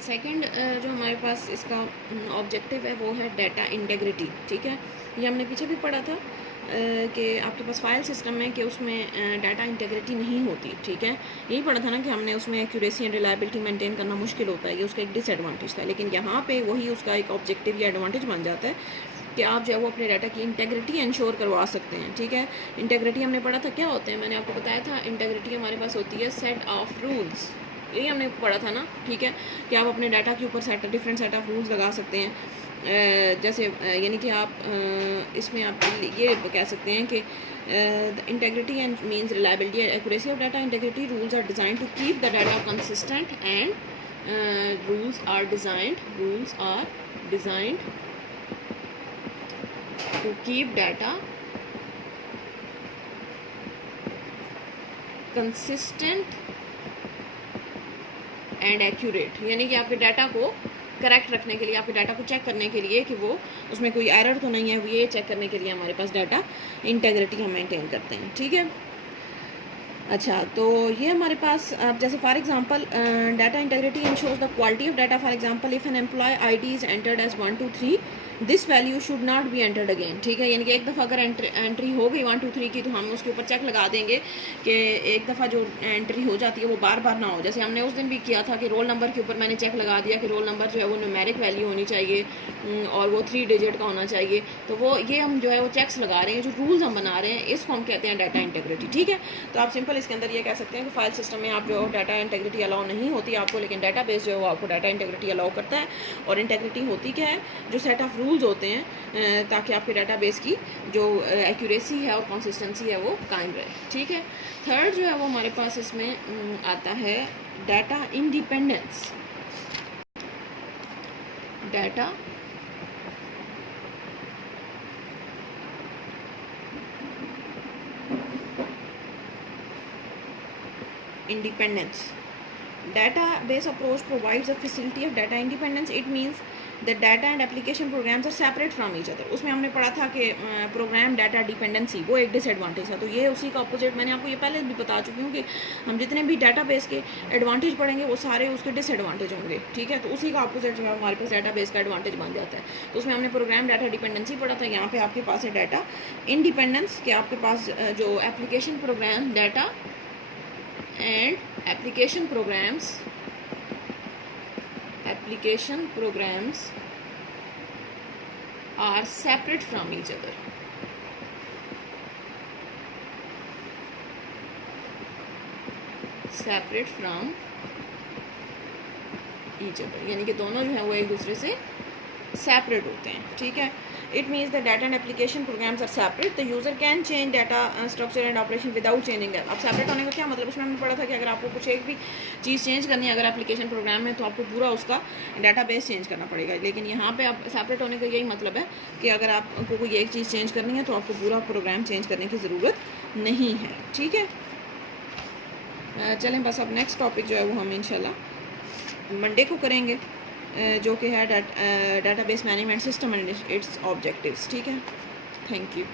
Second जो हमारे पास इसका ऑब्जेक्टिव है वो है डाटा इंटेग्रिटी। ठीक है, ये हमने पीछे भी पढ़ा था कि आपके पास फाइल सिस्टम है कि उसमें डाटा इंटेग्रिटी नहीं होती। ठीक है, यही पढ़ा था ना कि हमने उसमें एक्यूरेसी एंड रिलायबिलिटी मेंटेन करना मुश्किल होता है, ये उसका एक डिसएडवांटेज था। लेकिन यहाँ पे वही उसका एक ऑब्जेक्टिव या एडवांटेज बन जाता है कि आप जो है वो अपने डाटा की इंटेग्रिटी इंश्योर करवा सकते हैं। ठीक है, इंटेग्रिटी हमने पढ़ा था क्या होते हैं, मैंने आपको बताया था इंटेग्रिटी हमारे पास होती है सेट ऑफ रूल्स, यही हमने पढ़ा था ना। ठीक है, कि आप अपने डाटा के ऊपर डिफरेंट सेट ऑफ रूल्स लगा सकते हैं। जैसे यानी कि आप इसमें आप ये कह सकते हैं कि integrity and means reliability and accuracy of data. Integrity rules are designed to keep the data consistent and rules are designed to keep data consistent and accurate, यानी कि आपके डाटा को करेक्ट रखने के लिए, आपके डाटा को चेक करने के लिए कि वो उसमें कोई एरर तो नहीं है, ये चेक करने के लिए हमारे पास डाटा इंटेग्रिटी हम मेंटेन करते हैं। ठीक है, अच्छा, तो ये हमारे पास अब जैसे for example data integrity ensures the quality of data. For example if an employee ID is entered as 1 2 3 this value should not be entered again. ठीक है, यानी कि एक दफ़ा अगर एंट्री हो गई 1 2 3 की तो हम उसके ऊपर चेक लगा देंगे कि एक दफ़ा जो एंट्री हो जाती है वो बार बार ना हो। जैसे हमने उस दिन भी किया था कि रोल नंबर के ऊपर मैंने चेक लगा दिया कि रोल नंबर जो है वो न्यूमेरिक वैल्यू होनी चाहिए और वो 3 डिजिट का होना चाहिए। तो वो ये हम जो है वो चेक्स लगा रहे हैं, जो रूल्स हम बना रहे हैं, इसको हम कहते हैं डाटा इंटेग्रिटी। ठीक है, तो आप सिंपल इसके अंदर ये कह सकते हैं कि फाइल सिस्टम में आप जो डाटा इंटेग्रिटी अलाउ नहीं होती आपको, लेकिन डाटाबेस जो है वो आपको डाटा इंटेग्रिटी अलाउ करता है। और इंटेग्रिटी होती क्या है, जो सेट ऑफ रूल्स होते हैं ताकि आपके डाटाबेस की जो एक्यूरेसी है और कंसिस्टेंसी है वो कायम रहे। ठीक है, थर्ड जो है वो हमारे पास इसमें आता है data independence. Data independence. Database approach provides a facility of data independence. It means the data and application programs are separate from each other. उसमें हमने पढ़ा था कि प्रोग्राम डाटा डिपेंडेंसी वो एक डिसएडवांटेज है, तो ये उसी का अपोजिट मैंने आपको ये पहले भी बता चुकी हूँ कि हम जितने भी डाटाबेस के एडवांटेज पढ़ेंगे वो सारे उसके डिसएडवांटेज होंगे। ठीक है, तो उसी का अपोजिट जो है हमारे पास डाटाबेस का एडवांटेज बन जाता है। तो उसमें हमने प्रोग्राम डाटा डिपेंडेंसी पढ़ा था, यहाँ पे आपके पास है डाटा इंडिपेंडेंस कि आपके पास जो application program data and application programs are separate from each other. यानी कि दोनों जो है वो एक दूसरे से सेपरेट होते हैं। ठीक है, it means the data and application programs are separate. The user can change data structure and operation without changing that. अब सेपरेट होने का क्या मतलब, उसमें हमने पढ़ा था कि अगर आपको कुछ एक भी चीज़ चेंज करनी है अगर एप्लीकेशन प्रोग्राम में, तो आपको पूरा उसका डाटाबेस चेंज करना पड़ेगा। लेकिन यहाँ पे आप सेपरेट होने का यही मतलब है कि अगर आपको कोई एक चीज़ चेंज करनी है तो आपको पूरा प्रोग्राम चेंज करने की ज़रूरत नहीं है। ठीक है, चलें बस अब नेक्स्ट टॉपिक जो है वो हम इंशाल्लाह मंडे को करेंगे, जो कि है database management system and it's objectives. ठीक है, थैंक यू।